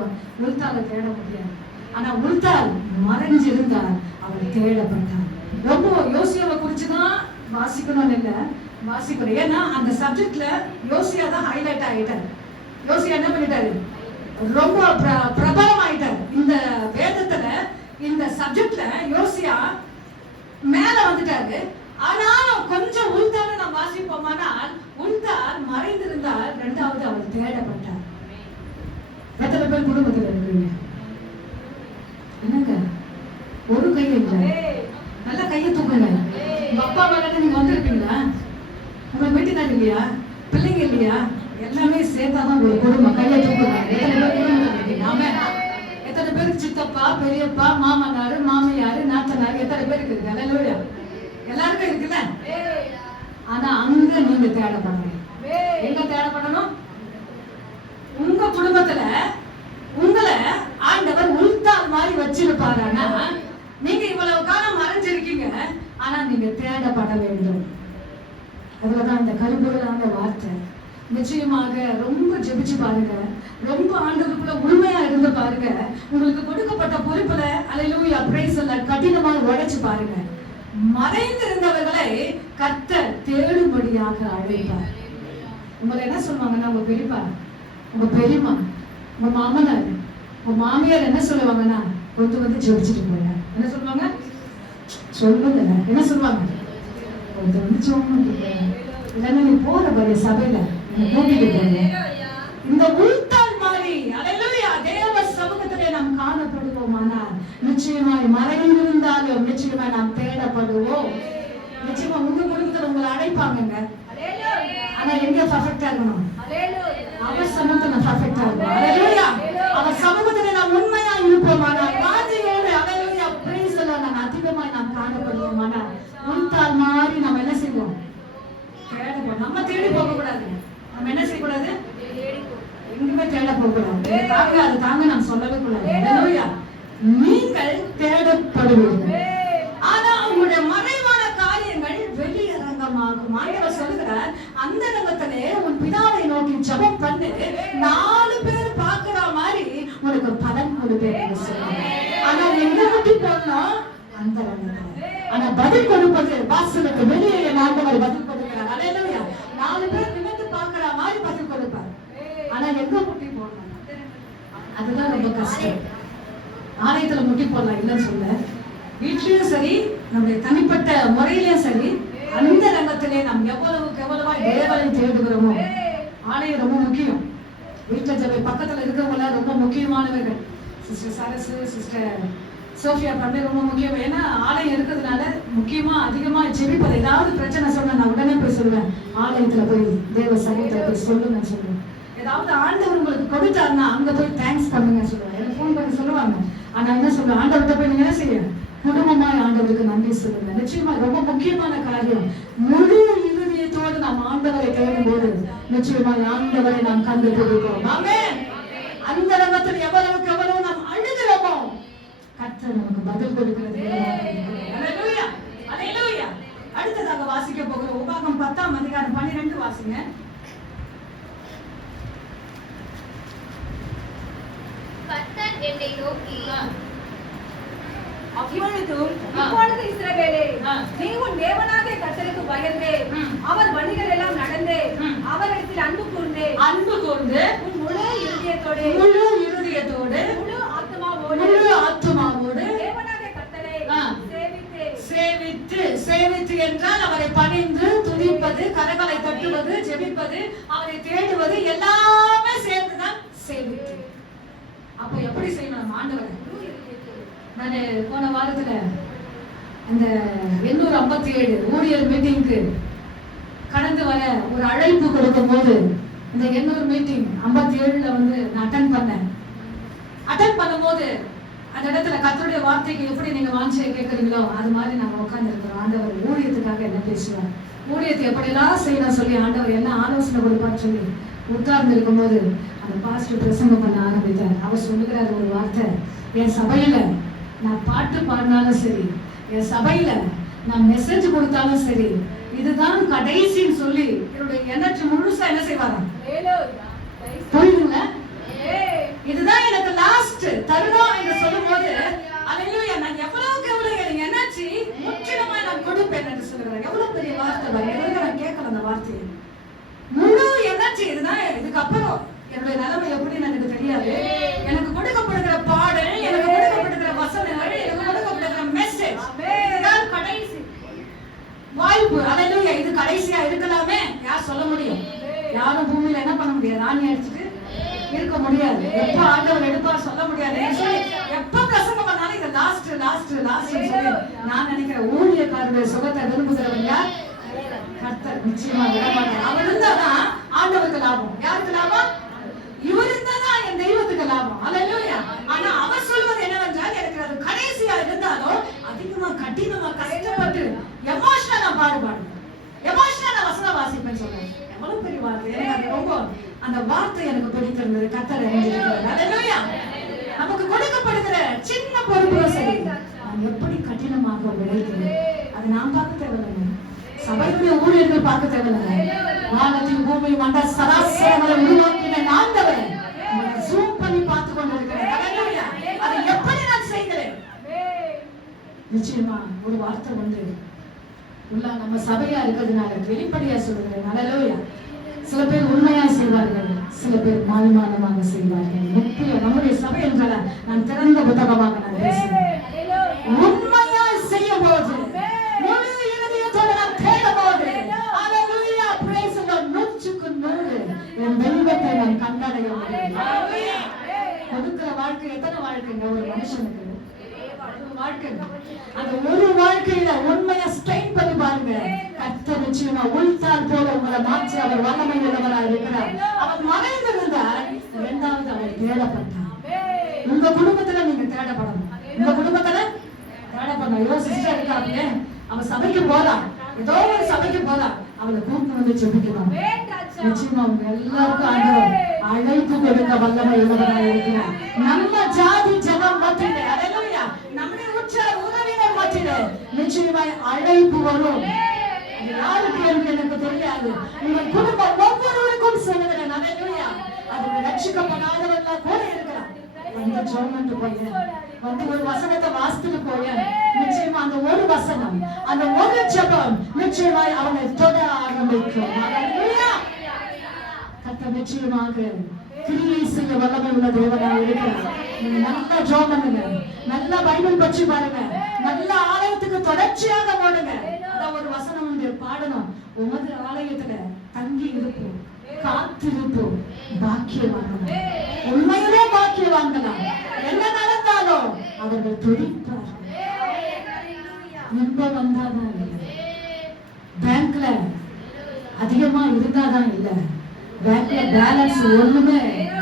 உள்தாலை தேட முடியாது. ஆனா உள்தால் மறைஞ்சிருந்தார், அவர் தேடப்பட்டார். ரொம்ப யோசியாவை குறிச்சுதான் வாசிக்கணும்னு இல்ல, வாசிக்கணும். ஏன்னா அந்த சப்ஜெக்ட்ல யோசியா தான் ஹைலைட் ஆயிட்டார். யோசியா என்ன பண்ணிட்டாரு? ரொம்ப பிரபலம் ஆயிட்டார். இந்த வேதத்துல இந்த சப்ஜெக்ட்ல யோசியா மேல வந்துட்டாரு. ஆனாலும் கொஞ்சம் உள்தால நாம் வாசிப்போமானால் உள்தால் மறைந்திருந்தால் 2வது அவர் தேடப்பட்டார். எத்தனை பேர் குடும்பத்தில் இருக்கிறீங்க? என்னங்க ஒரு கையை இல்லை, நல்ல கையை தூக்குங்க. உங்க அப்பா அம்மா நீங்க வந்திருப்பீங்களா? உங்க வீட்டுக்காரர் இல்லையா? பிள்ளைங்க இல்லையா? எல்லாமே சேர்த்தாதான் ஒரு குடும்பம். கையை தூக்குறாங்க. எத்தனை பேர் குடும்பம் இருக்கீங்க? ஆமென். எத்தனை பேருக்கு சித்தப்பா, பெரியப்பா, மாமனாரு, மாமியாரு, நாத்தனாரு, எத்தனை பேருக்கு இருக்கு? அல்லேலூயா. எல்லாருக்கும் இருக்குல்ல. ஆனா அங்க நீங்க தேடப்படணும். எங்க தேடப்படணும்? உங்க குடும்பத்துல உங்களை ஆண்டவர் உள்தால் மாதிரி வச்சிருப்பாருன்னா நீங்க இவ்வளவு காலம் மறைஞ்சிருக்கீங்க. ஆனா நீங்க தேடப்பட வேண்டும். அதுலதான் இந்த கரும்பொருளான வார்த்தை. நிச்சயமாக ரொம்ப ஜெபிச்சு பாருங்க. ரொம்ப ஆண்டவருக்குள்ள உண்மையா இருந்து பாருங்க. உங்களுக்கு கொடுக்கப்பட்ட பொறுப்புல அல்லேலூயா பிரைஸ் எல்லாம் கடினமாக உடைச்சு பாருங்க. மறைந்திருந்தவர்களை கர்த்தர் தேடும்படியாக அழைப்பார். உங்களை என்ன சொல்லுவாங்கன்னா உங்க பெரியப்பா, உங்க பெரியம்மா, உங்க மாமனார், உங்க மாமியார் என்ன சொல்லுவாங்கன்னா கொஞ்சம் வந்து ஜெபிச்சுட்டு போங்க. என்ன சொல்லுவாங்க? சொல்லுங்க. என்ன சொல்லுவாங்க? கொஞ்சம் வந்து சோமட்டு போங்க. இல்லைன்னா நீ போற பாரு சபையில கூட்டிட்டு போங்க. இந்த உள்தால் மாதிரி அல்லேலூயா தேவ சமூகத்திலே நாம் காணப்படுவோமானால் நிச்சயமாய் மறைந்திருந்தாலும் நிச்சயமாய் நாம் தேடப்படுவோம். நிச்சயமா உங்க குடும்பத்துல உங்களை அழைப்பாங்க. ஆனா எங்க பர்ஃபெக்ட்டா இருக்கணும்? அவர் சமூகத்துல பர்ஃபெக்ட்டா இருக்கணும். அல்லேலூயா. அவர் சமூகத்திலே நாம் உண்மையா இருப்போமானால் வாஞ்சையோடு அல்லேலூயா பிரைஸ் எல்லாம் நாம் அதிகமாய் நாம் காணப்படுவோமானால் உள்தால் மாதிரி நாம் என்ன செய்வோம்? தேடப்போம். நம்ம தேடி போக கூடாது. நம்ம என்ன செய்யக்கூடாது? எங்குமே தேட போக கூடாது. அது தாங்க நாம் சொல்லவே கூடாது. அல்லேலூயா. நீங்கள் தேடப்படுவீர்கள். ஆனா உங்களுடைய மறைவான காரியங்கள் வெளியரங்கமாகும். ஆண்டவர் சொல்லுகிறார், அந்த ரங்கத்திலே உன் பிதாவை நோக்கி ஜெபம் பண்ணு, 4 பேர் பார்க்கிற மாதிரி உனக்கு பலன் கொடுப்பேன் சொல்றாங்க. ஆனா எங்க விட்டு போனோம்? அந்த ரங்கத்துல. ஆனா பதில் கொடுப்பது வாசலுக்கு வெளியே ஆண்டவர் பதில் கொடுக்கிறார். அல்லேலூயா. 4 பேர் நிமிர்ந்து பார்க்கிற மாதிரி பதில் கொடுப்பார். ஆனா எங்க முட்டி போடணும்? அதுதான் ரொம்ப கஷ்டம். ஆலயத்துல முட்டி போடலாம் இல்லைன்னு சொல்ல, வீட்லயும் சரி நம்முடைய தனிப்பட்ட முறையிலயும் சரி அந்த ரங்கத்திலே நாம் எவ்வளவுக்கு எவ்வளவா தேவனை தேடுகிறோமோ. ஆலயம் ரொம்ப முக்கியம். வீட்டுல ஜெப பக்கத்துல இருக்கிறவங்க ரொம்ப முக்கியமானவர்கள். சிஸ்டர் சரசு, சிஸ்டர் சோஃபியா பண்ணி ரொம்ப முக்கியம். ஏன்னா ஆலயம் இருக்கிறதுனால முக்கியமா அதிகமா ஜெபிப்பது. ஏதாவது பிரச்சனை சொன்னா நான் உடனே போய் சொல்லுவேன். ஆலயத்துல போய் தேவ சமூகத்துல போய் சொல்லுங்க சொல்லுவேன். ஏதாவது ஆண்டவர் உங்களுக்கு கொடுத்தாருன்னா அங்க போய் தேங்க்ஸ் பண்ணுங்க சொல்லுவேன். எனக்கு ஃபோன் பண்ணி சொல்லுவாங்க. ஆனா என்ன சொல்லுவேன்? ஆண்டவர்கிட்ட போய் நீங்க என்ன செய்ய? குடும்பமாய் ஆண்டவருக்கு நன்றி சொல்லுங்க. நிச்சயமா ரொம்ப முக்கியமான காரியம். முழு இருதயத்தோடு நாம் ஆண்டவரை தேடும் போது நிச்சயமா ஆண்டவரை நாம் கண்டுபிடிப்போம். ஆமென். அந்த ரங்கத்தில் எவ்வளவுக்கு எவ்வளவு நாம் அழுகிறோமோ கர்த்தர் நமக்கு பதில் கொடுக்கிறது. அல்லேலூயா. அல்லேலூயா. அடுத்ததாக வாசிக்க போகிற உபாகம் 10ஆம் அதிகாரம் 12 வாசிங்க. கர்த்தர் என்னை நோக்கி, அப்பொழுதும் இப்பொழுது இஸ்ரவேலே, நீ உன் தேவனாகிய கர்த்தருக்கு பயந்து அவர் வழிகள் எல்லாம் நடந்து அவரிடத்தில் அன்பு கூர்ந்து உன் முழு இருதயத்தோடு முழு ஆத்துமாவோடு தேவனாகிய கர்த்தரை சேவித்து என்றால் அவரை பணிந்து துதிப்பது, கரங்களை தட்டுவது, ஜெபிப்பது, அவரை தேடுவது எல்லாமே சேர்ந்துதான் சேவித்து. அப்ப எப்படி செய்யணும் ஆண்டவரை? நான் போன வாரத்துல அந்த 857 ஊழியர் மீட்டிங்க்கு கடந்து வர ஒரு அழைப்பு கொடுக்கும் போது இந்த 800 மீட்டிங் 57ல வந்து நான் அட்டன் பண்ணும்போது அந்த இடத்துல கர்த்தருடைய வார்த்தைக்கு எப்படி நீங்க வாஞ்சையை கேட்கறீங்களோ அது மாதிரி நாங்க உட்கார்ந்து இருக்கிறோம். ஆண்டவர் ஊழியத்துக்காக என்ன பேசுவார், ஊழியத்தை எப்படியெல்லாம் செய்யணும் சொல்லி ஆண்டவர் என்ன ஆலோசனை கொடுப்பான்னு சொல்லி உட்கார்ந்து இருக்கும் போது அந்த பாஸ்டர் பிரசங்கம் பண்ண ஆரம்பித்தார். அவர் சொல்லுகிறார் ஒரு வார்த்தை, என் சபையில நான் பாட்டு பாடினாலும் சரி, என் சபையில நான் மெசேஜ் கொடுத்தாலும் சரி, இதுதான் கடைசின்னு சொல்லி என்னுடைய எனர்ஜி முழுசா என்ன செய்வாராம்? புரியுதுங்களா? இதுதான் எனக்கு லாஸ்ட் தருணம் என்று சொல்லும் போது அல்லேலூயா, நான் எவ்வளவுக்கு எவ்வளவு எனக்கு எனர்ஜி முற்றிலுமாய் நான் கொடுப்பேன் என்று சொல்லுகிறேன். எவ்வளவு பெரிய வார்த்தை பாருங்க. நான் கேட்கல அந்த வார்த்தையை. முழு எனர்ஜி இதுதான். இதுக்கப்புறம் என்னுடைய நிலைமை எப்படின்னு எனக்கு தெரியாது. எனக்கு கொடுக்கப்படுகிற பாடல், எனக்கு கொடுக்கப்படுகிற வசனங்கள், எனக்கு கொடுக்கப்படுகிற மெசேஜ், இதுதான் கடைசி வாய்ப்பு. அல்லேலூயா. இது கடைசியா இருக்கலாமே யார் சொல்ல முடியும்? யாரும் பூமியில என்ன பண்ண முடியாது, ராணி அடிச்சுட்டு இருக்க முடியாது. எப்ப ஆண்டவர் எடுப்பார் சொல்ல முடியாது. எப்ப பிரசங்கம் பண்ணாலும் இது லாஸ்ட் நான் நினைக்கிறேன். ஊழியக்காரருடைய சுகத்தை விரும்புகிறவங்க யார்? கர்த்தர். நிச்சயமா விட மாட்டார். அவர் இருந்தாதான் ஆண்டவருக்கு லாபம். யாருக்கு லாபம்? இவர் இருந்தாதான் என் தெய்வத்துக்கு லாபம். அல்லேலூயா. ஆனா அவர் சொல்வது என்னவென்றால், எனக்கு அது கடைசியா இருந்தாலும் அதிகமா கடினமா கஷ்டப்பட்டு எமோஷனலா பாடுபாடு, எமோஷனலா வசன வாசிப்பேன்னு சொல்றேன். எவ்வளவு பெரிய வார்த்தை! எனக்கு அது ரொம்ப அந்த வார்த்தை எனக்கு பிடித்திருந்தது. கர்த்தர் அறிந்திருக்கிறார். அல்லேலூயா. நமக்கு கொடுக்கப்படுகிற சின்ன பொறுப்புல சரி, நான் எப்படி கடினமாக உழைக்கிறேன் அது நான் பார்க்க தேவையில்லை. சபையுடைய ஊழியர்கள் பார்க்க தேவையில்லை. வானத்தையும் பூமியும் மண்ட சராசரங்களை உருவாக்கின ஆண்டவர் ஜூம் பண்ணி பார்த்து கொண்டிருக்கிறேன். அல்லேலூயா. அதை எப்படி நான் செய்கிறேன்? நிச்சயமா ஒரு வார்த்தை வந்து உள்ள நம்ம சபையா இருக்கிறதுனால வெளிப்படையா சொல்லுகிறேன். அல்லேலூயா. சில பேர் உண்மையா செய்வார்கள், சில பேர் மாய்மாலமாக செய்வார்கள். முக்கியம் நம்முடைய சபை என்றால நான் திறந்த புத்தகமாக நான் பேசுகிறேன். உண்மையா செய்யும் போது, முழு இதயத்தோட நான் தேடும் போது, அல்லேலூயா, praise the Lord, 100% என் தெய்வத்தை நான் கண்டடைய முடியும். கொடுக்கிற வாழ்க்கை எத்தனை வாழ்க்கைங்க ஒரு மனுஷனுக்கு? வாழ்க்கை. அந்த ஒரு வாழ்க்கையில உண்மையா ஸ்ட்ரெயின் பண்ணி பாருங்க. கர்த்தர் நிச்சயமா உள்தால் போல உங்களை மாற்றி அவர் வல்லமை உள்ளவராக இருக்கிறார். அவர் மறைந்திருந்தார், இரண்டாவது அவர் தேடப்பட்டார். உங்க குடும்பத்துல நீங்க தேடப்படணும். உங்க குடும்பத்துல தேடப்படணும். ஐயோ சிஸ்டர் இருக்காங்களே, அவ சபைக்கு போறா, ஏதோ ஒரு சபைக்கு போறா, அவளை கூப்பிட்டு வந்து ஜெபிக்கணும். நிச்சயமா உங்க எல்லாருக்கும் ஆண்டவர் அழைப்பு கொடுக்க வல்லமை உள்ளவராக இருக்கிறார். நம்ம ஜாதி ஜனம் மத்தியிலே, அல்லேலூயா, நம்முடைய உற்றார் உறவினர் மத்தியிலே நிச்சயமாய் அழைப்பு வரும். அது யாருக்கு என்று எனக்கு தெரியாது. உங்கள் குடும்பம் ஒவ்வொருவருக்கும் சொல்லுகிறேன். அல்லேலூயா. அது ரட்சிக்கப்படாதவர்களா கூட இருக்கலாம். வந்து ஜெபம் போய் வந்து ஒரு வசனத்தை வாசித்துட்டு போய் நிச்சயமா அந்த ஒரு வசனம், அந்த ஒரு ஜெபம் நிச்சயமாய் அவனை தொட ஆரம்பிக்கும். அல்லேலூயா. கர்த்தர் நிச்சயமாக கிரியை செய்ய வல்லமை உள்ள தேவனாக இருக்கிறார். நீங்க நல்லா ஜெபம் பண்ணுங்க, நல்லா பைபிள் பற்றி பாருங்க, நல்ல ஆலயத்துக்கு தொடர்ச்சியாக ஓடுங்க. அதான் ஒரு வசனம் உண்டு, பாடணும். உமது ஆலயத்துல தங்கி இருப்போம், காத்திருப்போம், பாக்கியவான்கள். உண்மையிலே பாக்கியவான்களாம். என்ன நடந்தாலும் அவர்கள் துடிப்பார்கள். இன்பம் வந்தாதான் இல்லை, பேங்க்ல அதிகமா இருந்தாதான் இல்லை, பேங்க்ல பேலன்ஸ் ஒண்ணுமே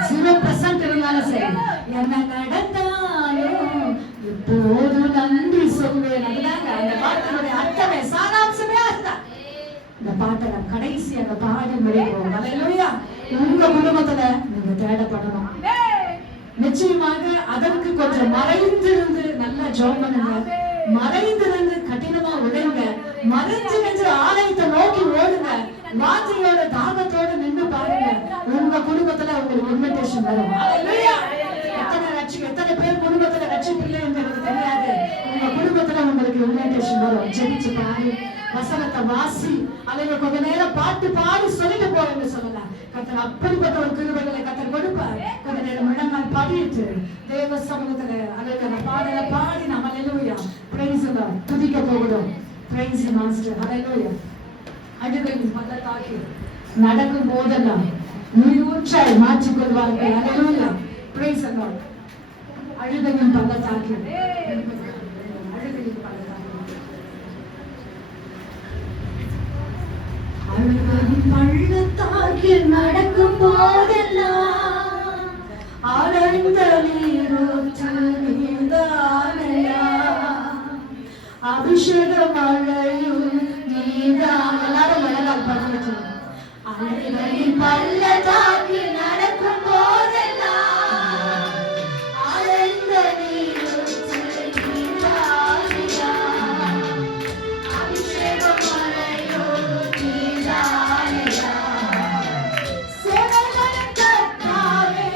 0% இருந்தாலும் சரி, என்ன நடந்தாலும் இப்போது நன்றி சொல்வேன். அதுதாங்க அந்த பாட்டினுடைய அர்த்தமே, சாராம்சமே அதுதான். இந்த பாட்டை நான் கடைசியாக பாடி முடிப்போம். அல்லேலூயா. உங்க குடும்பத்துல நீங்க தேடப்படணும். நிச்சயமாக அதற்கு கொஞ்சம் மறைந்திருந்து நல்லா ஜெபம் பண்ணுங்க, மறைந்திருந்து கடினமா உழைங்க, மறைஞ்சிருந்து ஆலயத்தை நோக்கி ஓடுங்க, வாஞ்சையோட தாகத்தோட நின்று பாருங்க. உங்க குடும்பத்துல உங்களுக்கு இன்விடேஷன் வரும். அல்லேலூயா. எத்தனை பேர் குடும்பத்துல ரட்சிப்பில்லை என்று எனக்கு தெரியாது. உங்க குடும்பத்துல உங்களுக்கு இன்விடேஷன் வரும். ஜெபிச்சு பாரு, வசனத்தை வாசி, அல்லது கொஞ்ச நேரம் பாட்டு பாடி சொல்லிட்டு போறேன்னு சொல்லலாம். கர்த்தர் அப்படிப்பட்ட ஒரு கிருபைகளை கர்த்தர் கொடுப்பார். கொஞ்ச நேரம் முழங்கால் பாடிட்டு தேவ சமூகத்துல அல்லது பாடலை பாடி நம்ம அல்லேலூயா பிரைஸ் துதிக்க போகிறோம். Praise master. அல்லேலூயா. அழுகையின் பள்ளத்தாக்கில் நடக்கும் போதெல்லாம் நீரூற்றாய் மாற்றிக் கொள்வார்கள். அல்லேலூயா. Praise the lord. அழுகையின் பள்ளத்தாக்கில், அழுகையின் பள்ளத்தாக்கில், அழுகையின் பள்ளத்தாக்கில் நடக்கும் போதெல்லாம் ஆனந்த நீரூற்று நீதானையா, அபிஷேக மழையும் நீதான். எல்லாரும் மழையால் பண்ணிட்டு அழுகையின் பள்ளத்தாக்கில் நடக்கும் போதெல்லாம் ஆனந்த நீரூற்று நீதானையா, அபிஷேக மழையும் நீதானையா. சேனைகளின் கர்த்தாவே,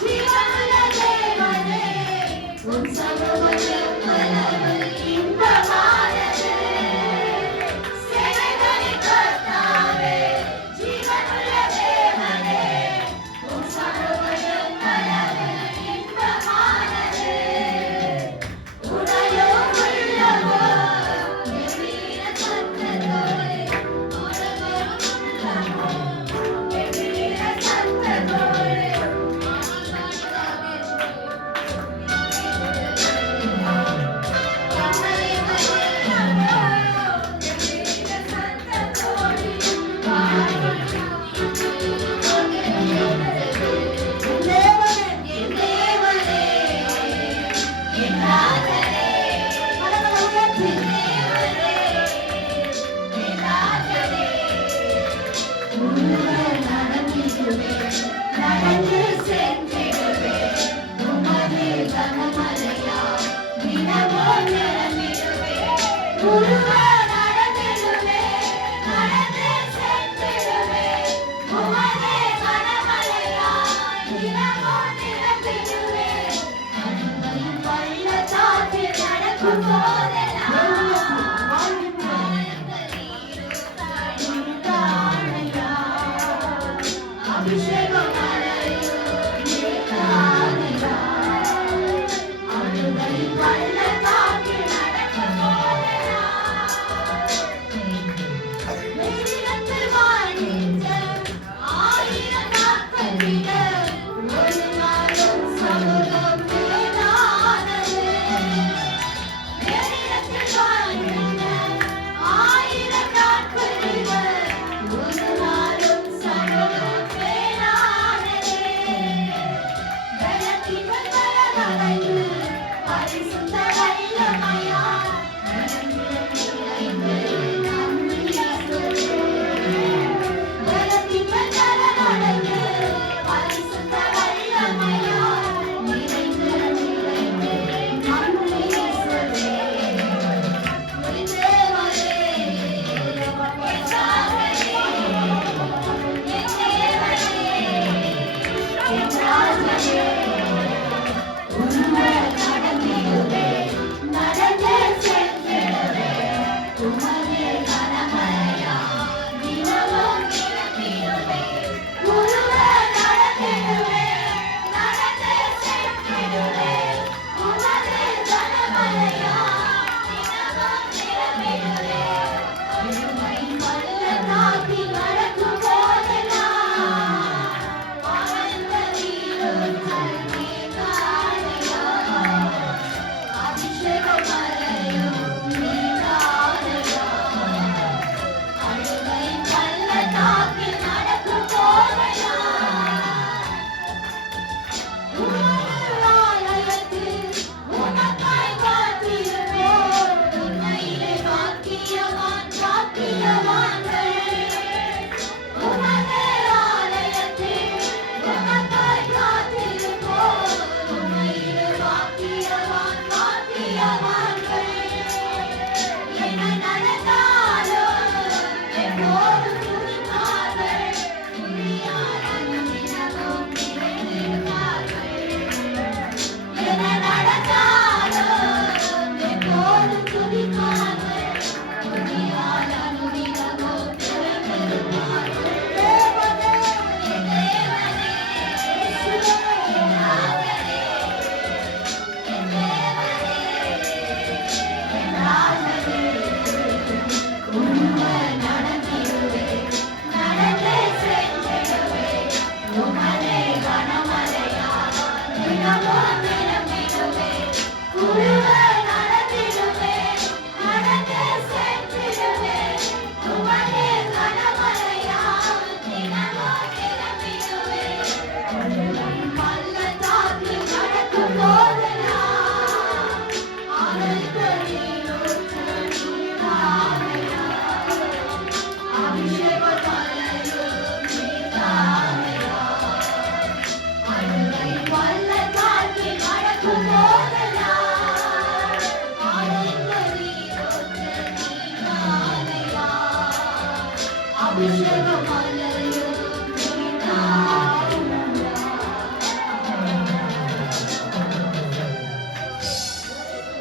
ஜீவனுள்ள தேவனே, உன் சமூகம் எவ்வளவு இன்பமானது. சேனைகளின் கர்த்தாவே, ஜீவனுள்ள தேவனே,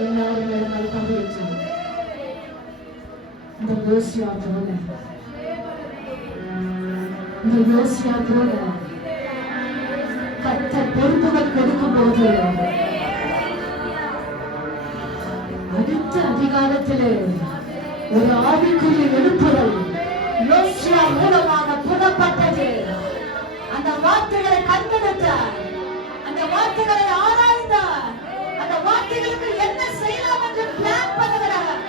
எல்லாரும் இடங்கள் கொண்டு வச்சோம். இந்த யோசியா போல கர்த்தர் பொறுப்புகள் கொடுக்கும் போது அடுத்த அதிகாரத்திலே ஒரு ஆவிக்குரிய எழுப்புதல் யோசியா மூலமாக புறப்பட்டது. அந்த வார்த்தைகளை கண்டெடுத்தார், அந்த வார்த்தைகளை ஆராய்ந்தார், அந்த வார்த்தைகளுக்கு என்ன செய்யலாம் என்று பிளான் பண்ணுகிறார்.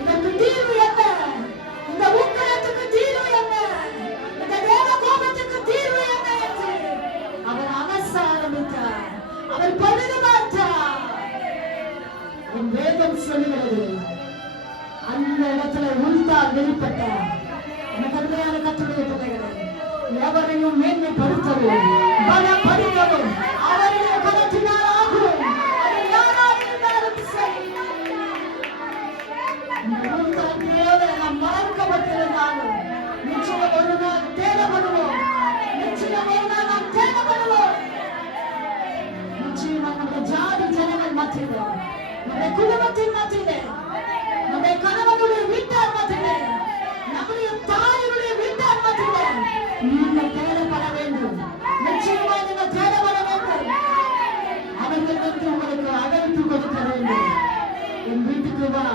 இதற்கு தீர்வு என்ன? இந்த உக்கிரத்துக்கு தீர்வு என்ன? இந்த தேவ கோபத்துக்கு தீர்வு என்ன என்று அவர் அலச ஆரம்பித்தார். அவர் பழுது பார்த்தார். என் வேதம் சொல்லுகிறது, அந்த இடத்துல உள்தால் வெளிப்பட்டார். எனக்கு அருமையான கர்த்தருடைய பிள்ளைகளே, எவரையும் மேன்மைப்படுத்தவும் பலப்படுத்தவும் அவருடைய பலத்தினால் ஆகும். அது யாராக இருந்தாலும் சரி. இந்த ஊர்தான் போல நாம் மறக்கப்பட்டிருந்தாலும் நிச்சயம் ஒரு நாள் தேடப்படுவோம். நிச்சயம் ஒரு நாள் நாம் தேடப்படுவோம். நிச்சயமா நம்முடைய ஜாதி ஜனங்கள் மத்தியிலே, நம்முடைய குடும்பத்தின் மத்தியிலே, நம்முடைய கணவனுடைய வீட்டார் மத்தியிலே, நம்முடைய தாயுடைய வீட்டார் மத்தியிலே நீங்கள் தேடப்பட வேண்டும். நிச்சயமா நீங்கள் தேடப்பட வேண்டும். அவர்கள் வந்து உங்களுக்கு அழைப்பு கொடுக்க வேண்டும். என் வீட்டுக்கு வா,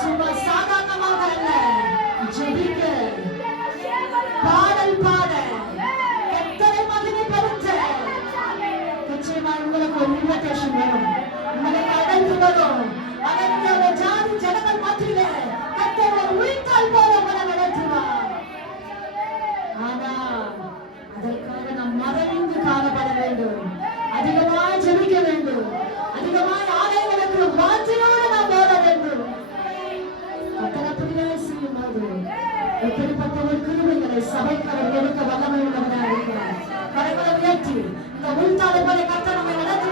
சும்மா சாதாரணமாக அல்ல, ஜெபிக்க, பாடல் பாட, எத்தனை மகிமை படுத்த. நிச்சயமா உங்களுக்கு ஒரு இன்விடேஷன் வேணும், உங்களுக்கு அழைப்பு வரும். அவர்களுடைய ஜாதி ஜனங்கள் மத்தியிலே கர்த்தர் ஒரு உயிர்த்தால் போல உங்களை நடத்துவார். ஆனா அதற்காக நாம் மறைந்து காணப்பட வேண்டும். அதிகமாய் ஜெபிக்க வேண்டும். அதிகமாய் ஆலயங்களுக்கு வாஞ்சையோடு நாம் ஓட வேண்டும். கர்த்தர் செய்யும் போது எப்படிப்பட்ட ஒரு கிருபைகளை சபைக்கு அவர் கொடுக்க வல்லமை உள்ளவராக இருக்கிறார். கரங்களை உயர்த்தி இந்த உள்தாளை போல கர்த்தர் நம்மை நடத்தி